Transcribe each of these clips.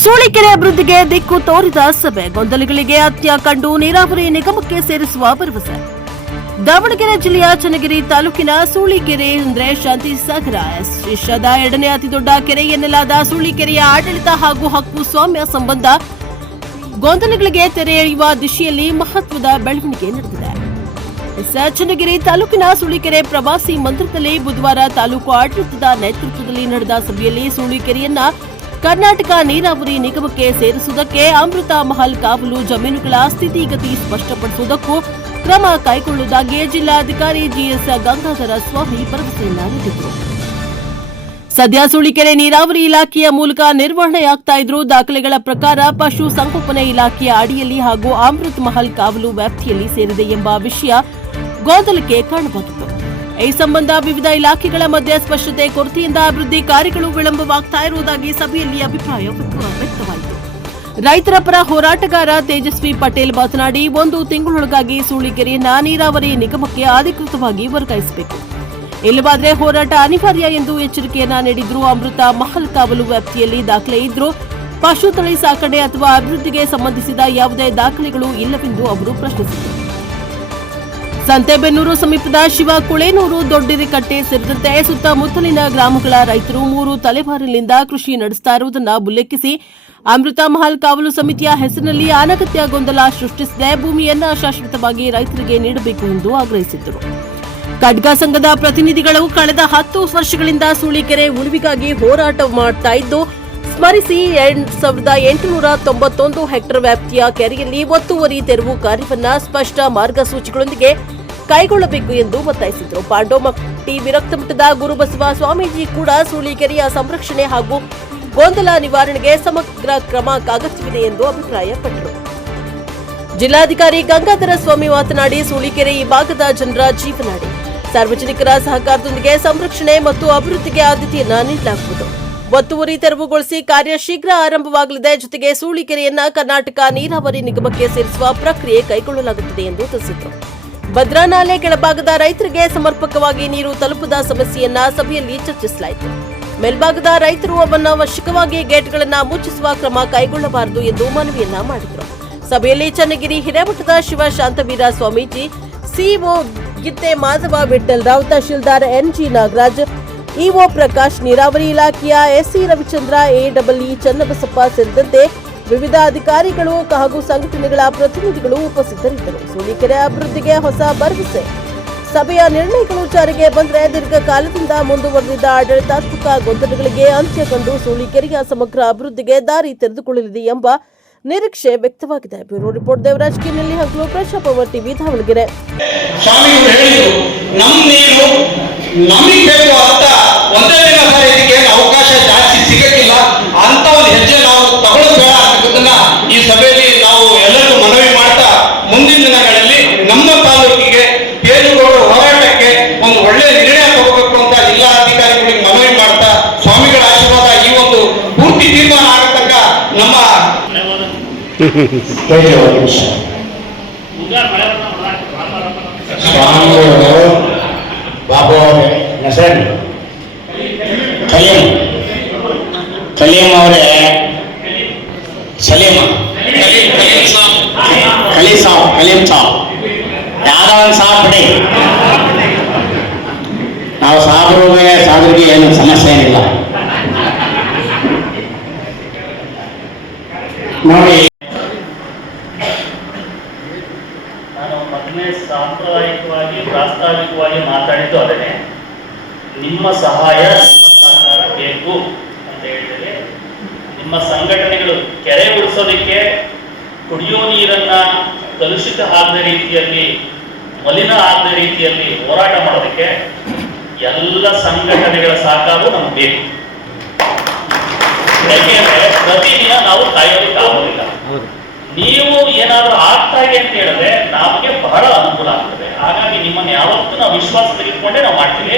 ಸೂಳಿಕೆರೆ ಅಭಿವೃದ್ಧಿಗೆ ದಿಕ್ಕು ತೋರಿದ ಸಭೆ, ಗೊಂದಲಗಳಿಗೆ ಅಂತ್ಯ ಕಂಡು ನೀರಾವರಿ ನಿಗಮಕ್ಕೆ ಸೇರಿಸುವ ಭರವಸೆ. ದಾವಣಗೆರೆ ಜಿಲ್ಲೆಯ ಚನ್ನಗಿರಿ ತಾಲೂಕಿನ ಸೂಳಿಕೆರೆ ಅಂದರೆ ಶಾಂತಿಸಾಗರ ಏಷ್ಯಾದ ಎರಡನೇ ಅತಿದೊಡ್ಡ ಕೆರೆ ಎನ್ನಲಾದ ಸೂಳಿಕೆರೆಯ ಆಡಳಿತ ಹಾಗೂ ಹಕ್ಕು ಸ್ವಾಮ್ಯ ಸಂಬಂಧ ಗೊಂದಲಗಳಿಗೆ ತೆರೆ ಎಳೆಯುವ ದಿಶೆಯಲ್ಲಿ ಮಹತ್ವದ ಬೆಳವಣಿಗೆ ನಡೆದಿದೆ. ಚನ್ನಗಿರಿ ತಾಲೂಕಿನ ಸೂಳಿಕೆರೆ ಪ್ರವಾಸಿ ಮಂದಿರದಲ್ಲಿ ಬುಧವಾರ ತಾಲೂಕು ಆಡಳಿತದ ನೇತೃತ್ವದಲ್ಲಿ ನಡೆದ ಸಭೆಯಲ್ಲಿ ಸೂಳಿಕೆರೆಯನ್ನ ಕರ್ನಾಟಕ ನೀರಾವರಿ ನಿಗಮಕ್ಕೆ ಸೇರಿಸುವುದಕ್ಕೆ ಅಮೃತ ಮಹಲ್ ಕಾವಲು ಜಮೀನುಗಳ ಸ್ಥಿತಿಗತಿ ಸ್ಪಷ್ಟಪಡಿಸುವುದಕ್ಕೂ ಕ್ರಮ ಕೈಗೊಳ್ಳುವುದಾಗಿ ಜಿಲ್ಲಾಧಿಕಾರಿ ಜಿಎಸ್ ಗಂಗಾಧರ ಸ್ವಾಮಿ ಭರವಸೆಯನ್ನ ನೀಡಿದರು. ಸದ್ಯ ಸೂಳಿಕೆರೆ ನೀರಾವರಿ ಇಲಾಖೆಯ ಮೂಲಕ ನಿರ್ವಹಣೆಯಾಗ್ತಾ ಇದ್ರು ದಾಖಲೆಗಳ ಪ್ರಕಾರ ಪಶು ಸಂಗೋಪನೆ ಇಲಾಖೆಯ ಅಡಿಯಲ್ಲಿ ಹಾಗೂ ಅಮೃತ್ ಮಹಲ್ ಕಾವಲು ವ್ಯಾಪ್ತಿಯಲ್ಲಿ ಸೇರಿದೆ ಎಂಬ ವಿಷಯ ಗೊಂದಲಕ್ಕೆ ಕಾರಣವಾಗಿತ್ತು. ಈ ಸಂಬಂಧ ವಿವಿಧ ಇಲಾಖೆಗಳ ಮಧ್ಯೆ ಸ್ಪಷ್ಟತೆ ಕೊರತೆಯಿಂದ ಅಭಿವೃದ್ಧಿ ಕಾರ್ಯಗಳು ವಿಳಂಬವಾಗ್ತಾ ಇರುವುದಾಗಿ ಸಭೆಯಲ್ಲಿ ಅಭಿಪ್ರಾಯ ವ್ಯಕ್ತವಾಯಿತು. ರೈತರ ಪರ ಹೋರಾಟಗಾರ ತೇಜಸ್ವಿ ಪಟೇಲ್ ಮಾತನಾಡಿ, 1 ತಿಂಗಳೊಳಗಾಗಿ ಸೂಳಿಕೆರೆಯನ್ನ ನೀರಾವರಿ ನಿಗಮಕ್ಕೆ ಅಧಿಕೃತವಾಗಿ ವರ್ಗಾಯಿಸಬೇಕು, ಇಲ್ಲವಾದರೆ ಹೋರಾಟ ಅನಿವಾರ್ಯ ಎಂದು ಎಚ್ಚರಿಕೆಯನ್ನ ನೀಡಿದ್ರು. ಅಮೃತ ಮಹಲ್ ಕಾವಲು ವ್ಯಾಪ್ತಿಯಲ್ಲಿ ದಾಖಲೆ ಇದ್ರೂ ಪಶು ತಳಿ ಸಾಕಣೆ ಅಥವಾ ಅಭಿವೃದ್ಧಿಗೆ ಸಂಬಂಧಿಸಿದ ಯಾವುದೇ ದಾಖಲೆಗಳು ಇಲ್ಲವೆಂದು ಅವರು ಪ್ರಶ್ನಿಸಿದರು. ಸಂತೆಬೆನ್ನೂರು ಸಮೀಪದ ಶಿವಕುಳೇನೂರು, ದೊಡ್ಡಿರಿಕಟ್ಟೆ ಸೇರಿದಂತೆ ಸುತ್ತಮುತ್ತಲಿನ ಗ್ರಾಮಗಳ ರೈತರು 3 ತಲೆಮಾರಿನಿಂದ ಕೃಷಿ ನಡೆಸುತ್ತಾ ಇರುವುದನ್ನು ಉಲ್ಲೇಖಿಸಿ ಅಮೃತ ಮಹಲ್ ಕಾವಲು ಸಮಿತಿಯ ಹೆಸರಿನಲ್ಲಿ ಅನಗತ್ಯ ಗೊಂದಲ ಸೃಷ್ಟಿಸಿದೆ, ಭೂಮಿಯನ್ನ ಶಾಶ್ವತವಾಗಿ ರೈತರಿಗೆ ನೀಡಬೇಕು ಎಂದು ಆಗ್ರಹಿಸಿದ್ದರು. ಖಡ್ಗ ಸಂಘದ ಪ್ರತಿನಿಧಿಗಳು ಕಳೆದ 10 ವರ್ಷಗಳಿಂದ ಸೂಳಿಕೆರೆ ಉಳಿವಿಗಾಗಿ ಹೋರಾಟ ಮಾಡ್ತಾ ಇದ್ದು ಸ್ಮರಿಸಿ 2891 ಹೆಕ್ಟೇರ್ ವ್ಯಾಪ್ತಿಯ ಕೆರೆಯಲ್ಲಿ ಒತ್ತುವರಿ ತೆರವು ಕಾರ್ಯವನ್ನ ಸ್ಪಷ್ಟ ಮಾರ್ಗಸೂಚಿಗಳೊಂದಿಗೆ ಕೈಗೊಳ್ಳಬೇಕು ಎಂದು ಒತ್ತಾಯಿಸಿದರು. ಪಾಂಡೋಮಟ್ಟಿ ವಿರಕ್ತ ಮಠದ ಗುರುಬಸವ ಸ್ವಾಮೀಜಿ ಕೂಡ ಸೂಳಿಕೆರೆಯ ಸಂರಕ್ಷಣೆ ಹಾಗೂ ಗೊಂದಲ ನಿವಾರಣೆಗೆ ಸಮಗ್ರ ಕ್ರಮ ಅಗತ್ಯವಿದೆ ಎಂದು ಅಭಿಪ್ರಾಯಪಟ್ಟರು. ಜಿಲ್ಲಾಧಿಕಾರಿ ಗಂಗಾಧರ ಸ್ವಾಮಿ ಮಾತನಾಡಿ, ಸೂಳಿಕೆರೆ ಈ ಭಾಗದ ಜನರ ಜೀವನಾಡಿ, ಸಾರ್ವಜನಿಕರ ಸಹಕಾರದೊಂದಿಗೆ ಸಂರಕ್ಷಣೆ ಮತ್ತು ಅಭಿವೃದ್ಧಿಗೆ ಆದ್ಯತೆಯನ್ನ ನೀಡಲಾಗುವುದು. ಒತ್ತುವರಿ ತೆರವುಗೊಳಿಸಿ ಕಾರ್ಯ ಶೀಘ್ರ ಆರಂಭವಾಗಲಿದೆ. ಜೊತೆಗೆ ಸೂಳಿಕೆರೆಯನ್ನ ಕರ್ನಾಟಕ ನೀರಾವರಿ ನಿಗಮಕ್ಕೆ ಸೇರಿಸುವ ಪ್ರಕ್ರಿಯೆ ಕೈಗೊಳ್ಳಲಾಗುತ್ತದೆ ಎಂದು ತಿಳಿಸಿದರು. ಭದ್ರಾ ನಾಲೆ ಕೆಳಭಾಗದ ರೈತರಿಗೆ ಸಮರ್ಪಕವಾಗಿ ನೀರು ತಲುಪದ ಸಮಸ್ಯೆಯನ್ನ ಸಭೆಯಲ್ಲಿ ಚರ್ಚಿಸಲಾಯಿತು. ಮೇಲ್ಭಾಗದ ರೈತರು ಅನಾವಶ್ಯಕವಾಗಿ ಗೇಟ್ಗಳನ್ನು ಮುಚ್ಚಿಸುವ ಕ್ರಮ ಕೈಗೊಳ್ಳಬಾರದು ಎಂದು ಮನವಿಯನ್ನ ಮಾಡಿದರು. ಸಭೆಯಲ್ಲಿ ಚನ್ನಗಿರಿ ಹಿರೇಮಠದ ಶಿವಶಾಂತವೀರ ಸ್ವಾಮೀಜಿ, ಸಿಇಒ ಗಿತ್ತೆ ಮಾಧವ ವಿಠ್ಠಲ್ ರಾವ್, ತಹಶೀಲ್ದಾರ್ ಎನ್ಜಿ ನಾಗರಾಜ್, ಇಒ ಪ್ರಕಾಶ್, ನೀರಾವರಿ ಇಲಾಖೆಯ ಎಸ್ಸಿ ರವಿಚಂದ್ರ, ಎಡಬ್ಲ್ಇ ಚನ್ನಬಸಪ್ಪ ಸೇರಿದಂತೆ ವಿವಿಧ ಅಧಿಕಾರಿಗಳು ಹಾಗೂ ಸಂಘಟನೆಗಳ ಪ್ರತಿನಿಧಿಗಳು ಉಪಸ್ಥಿತರಿದ್ದರು. ಸೂಳಿಕೆರೆ ಅಭಿವೃದ್ಧಿಗೆ ಹೊಸ ಭರವಸೆ. ಸಭೆಯ ನಿರ್ಣಯಗಳು ಜಾರಿಗೆ ಬಂದರೆ ದೀರ್ಘಕಾಲದಿಂದ ಮುಂದುವರೆದಿದ್ದ ಆಡಳಿತಾತ್ಮಕ ಗೊಂದಲಗಳಿಗೆ ಅಂತ್ಯ ಕಂಡು ಸೂಳಿಕೆರೆಯ ಸಮಗ್ರ ಅಭಿವೃದ್ಧಿಗೆ ದಾರಿ ತೆರೆದುಕೊಳ್ಳಲಿದೆ ಎಂಬ ನಿರೀಕ್ಷೆ ವ್ಯಕ್ತವಾಗಿದೆ. ಬ್ಯೂರೋ ರಿಪೋರ್ಟ್, ದೇವರಾಜ್ ಕಿನ್ನಳ್ಳಿ, ಹಗಲು ಪ್ರಜಾಪ್ರಭ ಟಿವಿ, ದಾವಣಗೆರೆ. ನಮಗೆ ಬೇಕು ಅಂತ ಒಂದೇ ದಿನ ಸರ್ ಇದಕ್ಕೆ ಅವಕಾಶ ಜಾಸ್ತಿ ಸಿಗಕ್ಕಿಲ್ಲ ಅಂತ ಒಂದು ಹೆಜ್ಜೆ ನಾವು ತಗೊಳ್ಳೋದು ಅನ್ನೋದನ್ನ ಈ ಸಭೆಯಲ್ಲಿ ನಾವು ಎಲ್ಲರೂ ಮನವಿ ಮಾಡ್ತಾ ಮುಂದಿನ ದಿನಗಳಲ್ಲಿ ನಮ್ಮ ತಾಲೂಕಿಗೆ ಬೇರುಗಳು ಹೋರಾಟಕ್ಕೆ ಒಂದು ಒಳ್ಳೆ ನಿರ್ಣಯ ತಗೋಬೇಕು ಅಂತ ಜಿಲ್ಲಾಧಿಕಾರಿಗಳಿಗೆ ಮನವಿ ಮಾಡ್ತಾ ಸ್ವಾಮಿಗಳ ಆಶೀರ್ವಾದ ಈ ಒಂದು ಪೂರ್ತಿ ತೀರ್ಮಾನ ಆಗತಕ್ಕ ನಮ್ಮ ಬಾಬು ಅವರೇ, ಹೆಸರು ಕಲೀಂ ಅವರೇ, ಕಲೀಂ ಸಾಬ್ ಯಾವ್ದೋ ಒಂದು ಸಾಬ್ ಬಿಡಿ. ನಾವು ಸಾಬ್ರಿಗೆ ಏನು ಸಮಸ್ಯೆ ಏನಿಲ್ಲ ನೋಡಿ. ನಾನು ಮೊದಲನೇ ಸಾಂಪ್ರದಾಯಿಕವಾಗಿ ಪ್ರಾಸ್ತಾವಿಕವಾಗಿ ಮಾತಾಡಿದ್ದು ಅದನ್ನೇ, ನಿಮ್ಮ ಸಹಾಯ ನಿಮ್ಮ ಸಹಕಾರ ಬೇಕು ಅಂತ ಹೇಳಿದರೆ ನಿಮ್ಮ ಸಂಘಟನೆಗಳು ಕೆರೆ ಉಳಿಸೋದಕ್ಕೆ, ಕುಡಿಯೋ ನೀರನ್ನ ಕಲುಷಿತ ಆಗದ ರೀತಿಯಲ್ಲಿ, ಮಲಿನ ಆಗದ ರೀತಿಯಲ್ಲಿ ಹೋರಾಟ ಮಾಡೋದಕ್ಕೆ ಎಲ್ಲ ಸಂಘಟನೆಗಳ ಸಹಕಾರವೂ ನಮ್ಗೆ ಬೇಕು. ಯಾಕೆಂದ್ರೆ ಪ್ರತಿದಿನ ನಾವು ಕಾಯೋದಕ್ಕೆ ಆಗೋದಿಲ್ಲ. ನೀವು ಏನಾದರೂ ಆಗ್ತಾ ಇದೆ ಅಂತ ಹೇಳಿದ್ರೆ ನಮಗೆ ಬಹಳ ಅನುಕೂಲ ಆಗ್ತದೆ. ಹಾಗಾಗಿ ನಿಮ್ಮನ್ನು ಯಾವತ್ತೂ ನಾವು ವಿಶ್ವಾಸ ತೆಗೆದುಕೊಂಡೇ ನಾವು ಮಾಡ್ತೀವಿ.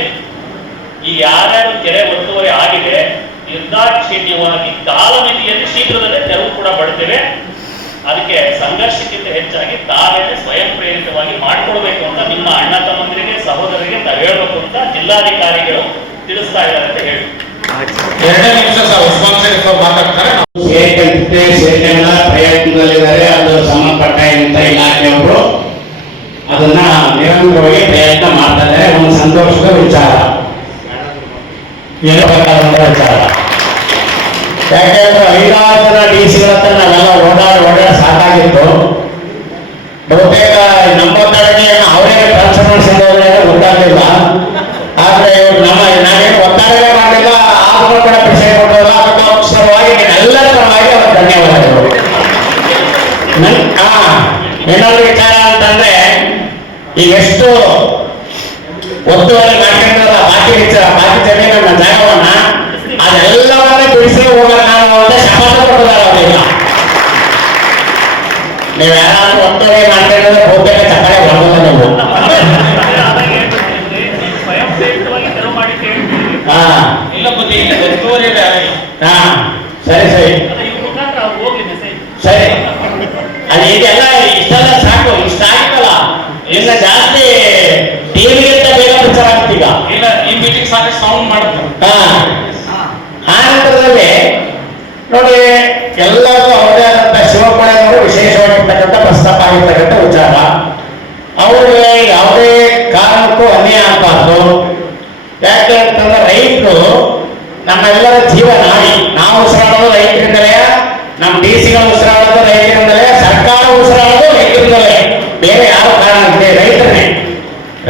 ಈಗ ಯಾರ್ಯಾರು ಕೆರೆ ಒತ್ತುವರಿ ಆಗಿದೆ ನಿರ್ದಾಕ್ಷಿಣ್ಯವಾಗಿ ಕಾಲಮಿತಿಯಲ್ಲಿ ಶೀಘ್ರದಲ್ಲೇ ತೆರವು ಕೂಡ ಪಡ್ತೇವೆ. ಅದಕ್ಕೆ ಸಂಘರ್ಷಕ್ಕಿಂತ ಹೆಚ್ಚಾಗಿ ತಾವೇನೆ ಸ್ವಯಂ ಪ್ರೇರಿತವಾಗಿ ಮಾಡಿಕೊಳ್ಬೇಕು ಅಂತ ನಿಮ್ಮ ಅಣ್ಣ ತಮ್ಮಂದಿರಿಗೆ, ಸಹೋದರರಿಗೆ ತಾವು ಹೇಳ್ಬೇಕು ಅಂತ ಜಿಲ್ಲಾಧಿಕಾರಿಗಳು ತಿಳಿಸ್ತಾ ಇದ್ದಾರೆ ಅಂತ ಹೇಳಿ. 2 ನಿಮಿಷ ಸರ್ ಮಾತಾಡ್ತಾರೆ. ಇರಬೇಕಾದಂತ ವಿಚಾರ. ಯಾಕೆಂದ್ರೆ 5-6 ಜನ DC-ಗಳ ಹತ್ರ ನಾವೆಲ್ಲ ಓಡಾಡಿ ಸಾಕಾಗಿತ್ತು. ಬಹುತೇಕ ನಮ್ಮ ಒತ್ತಡಕ್ಕೆ ಅವರೇ ಟ್ರಾನ್ಸ್ಫರ್ ಮಾಡಿಸಿದ್ರೆ ಗೊತ್ತಾಗಲಿಲ್ಲ. ಆದ್ರೆ ನಾವೇನು ಒತ್ತಾಯ ಮಾಡಲಿಲ್ಲ, ಆದ್ರೂ ಕೂಡ ವಿಷಯ ಕೊಟ್ಟಲ್ಲ. ಅದಕ್ಕೋಸ್ಕರವಾಗಿ ಎಲ್ಲರ ಪರವಾಗಿ ಅವರ ಧನ್ಯವಾದಗಳು. ಇನ್ನೊಂದು ವಿಚಾರ ಅಂತಂದ್ರೆ, ಈಗ ಎಷ್ಟು ಒತ್ತುವರಿ ಮಾಡ್ಕೊಂಡ್ರಲ್ಲ ಬಾಕಿ ಜಮೀನನ್ನ ಜಾಗವನ್ನ ಅದೆಲ್ಲವನ್ನೇ ಬಿಡಿಸಿ ಹೋಗೋಣ ನಾವು ಅಂತ ಶಪಥ ಕೊಟ್ಟಿದ್ದಾರೆ ಅವರೀಗ. ನೀವು ಯಾರಾದ್ರೂ ಒತ್ತುವರಿ ಮಾಡ್ಕೊಂಡ್ರೆ ಬಹುತೇಕ ಚಪ್ಪಾಳೆ ಬರೋಲ್ಲ ನೀವು. ಸರಿ ಸರಿ ಅದು ಈಗೆಲ್ಲ ಇಷ್ಟೆಲ್ಲ ಸಾಕು, ಇಷ್ಟ ಆಗಿತ್ತಲ್ಲ. ಇನ್ನ ಜಾಸ್ತಿ ಟಿವಿಗಿಂತ ಬೇಗ ಪ್ರಚಾರ ಆಗ್ತೀಗ. ಇಲ್ಲ, ಈ ಮೀಟಿಂಗ್ ಸಾಕಷ್ಟು ಸೌಂಡ್ ಮಾಡುತ್ತೆ. ಆ ನಂತರದಲ್ಲಿ ನೋಡಿ, ಎಲ್ಲರೂ ಅವರೇ ಆದಂತ ಶಿವಪ್ಪಣ್ಣವರು ವಿಶೇಷವಾಗಿರ್ತಕ್ಕಂಥ ಪ್ರಸ್ತಾಪ ಆಗಿರ್ತಕ್ಕಂಥ ವಿಚಾರ. ಅವ್ರಿಗೆ ಯಾವುದೇ ಕಾರಣಕ್ಕೂ ಅನ್ಯಾಯ ಆಗಬಾರ್ದು. ಯಾಕೆ ಅಂತಂದ್ರೆ ರೈತರು ನಮ್ಮೆಲ್ಲರ ಜೀವನಾಡಿ. ನಾವು ಉಸಿರಾಡೋದು ರೈತರಿಂದಲೇ, ನಮ್ಮ DC-ಗಳು ಉಸಿರಾಡೋದು ರೈತರಿಂದಲೇ, ಸರ್ಕಾರ ಉಸಿರಾಡೋದು ರೈತರಿಂದಲೇ. ಬೇರೆ ಯಾವ ಕಾರಣ ಇದೆ? ರೈತರನ್ನೇ.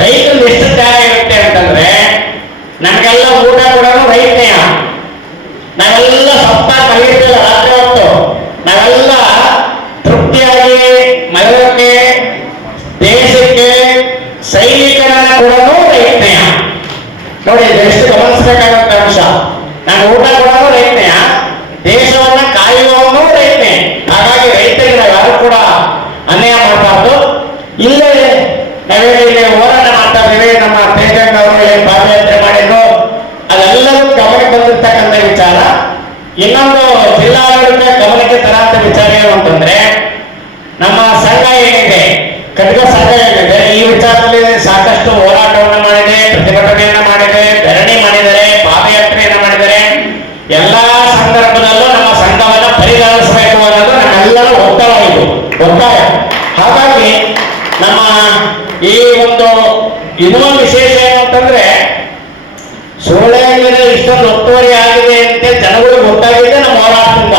ರೈತರು ಎಷ್ಟು ತ್ಯಾಗ ಇರುತ್ತೆ ಅಂತಂದ್ರೆ, ನಮಗೆಲ್ಲ ಊಟ ಕೊಡೋದು ರೈತನೆಯ. ನಾವೆಲ್ಲ ಸಪ್ತಾಹ ಕಲಿಯುತ್ತಿಲ್ಲ ರಾತ್ರಿ ಹೊತ್ತು. ನಾವೆಲ್ಲ ತೃಪ್ತಿಯಾಗಿ ಮಲಗಕ್ಕೆ, ದೇಶಕ್ಕೆ ಸೈನಿಕರನ್ನ ಕೊಡೋದು ರೈತನೆಯ. ನೋಡಿ, ಎಷ್ಟು ಗಮನಿಸಬೇಕಾದಂತ ಅಂಶ. ನಾನು ಊಟ ಕೊಡೋದು ರೈತನೆಯ, ದೇಶವನ್ನ ಕಾಯುವವನು ರೈತನೇ. ಹಾಗಾಗಿ ರೈತರಿಗೆ ನಾವು ಯಾರು ಕೂಡ ಅನ್ಯಾಯ ಮಾಡಬಾರ್ದು. ಇಲ್ಲೇ ನಾವೇನು ಹೋರಾಟ ಮಾಡ್ತಾ ಇದ್ದೀವಿ. ನಮ್ಮ ಪ್ರೇಜೆಂಟ್ ಅವರು ಏನು ಪಾದಯಾತ್ರೆ ಮಾಡಿದ್ರು, ಅದೆಲ್ಲವೂ ಗಮನಕ್ಕೆ ಬಂದಿರ್ತಕ್ಕಂಥ ವಿಚಾರ. ಇನ್ನೊಂದು ಜಿಲ್ಲಾಡಳಿತ ಗಮನಕ್ಕೆ ತರಂತ ವಿಚಾರ ಏನು ಅಂತಂದ್ರೆ, ನಮ್ಮ ಸಂಘ ಏನಿದೆ, ಖಡ್ಗ ಸಂಘ ಏನಿದೆ, ಈ ವಿಚಾರದಲ್ಲಿ ಸಾಕಷ್ಟು ಹೋರಾಟವನ್ನು ಮಾಡಿದೆ, ಪ್ರತಿಭಟನೆಯನ್ನ ಮಾಡಿದೆ, ಧರಣಿ ಮಾಡಿದರೆ, ಪಾದಯಾತ್ರೆಯನ್ನ ಮಾಡಿದರೆ. ಎಲ್ಲಾ ಸಂದರ್ಭದಲ್ಲೂ ನಮ್ಮ ಸಂಘವನ್ನ ಪರಿಗಣಿಸಬೇಕು ಅನ್ನೋದು ನಮ್ಮೆಲ್ಲರ ಒತ್ತಾಯ. ಹಾಗಾಗಿ ನಮ್ಮ ಈ ಒಂದು ಇನ್ನೊಂದು ವಿಶೇಷ ಏನು ಅಂತಂದ್ರೆ, ಸೂಳೆಗಿರಿ ಇಷ್ಟೊಂದು ಒತ್ತುವರಿ ಆಗಿದೆ ಅಂತ ಜನಗಳು ಗೊತ್ತಾಗಿದೆ ನಮ್ಮ ಹೋರಾಟದಿಂದ.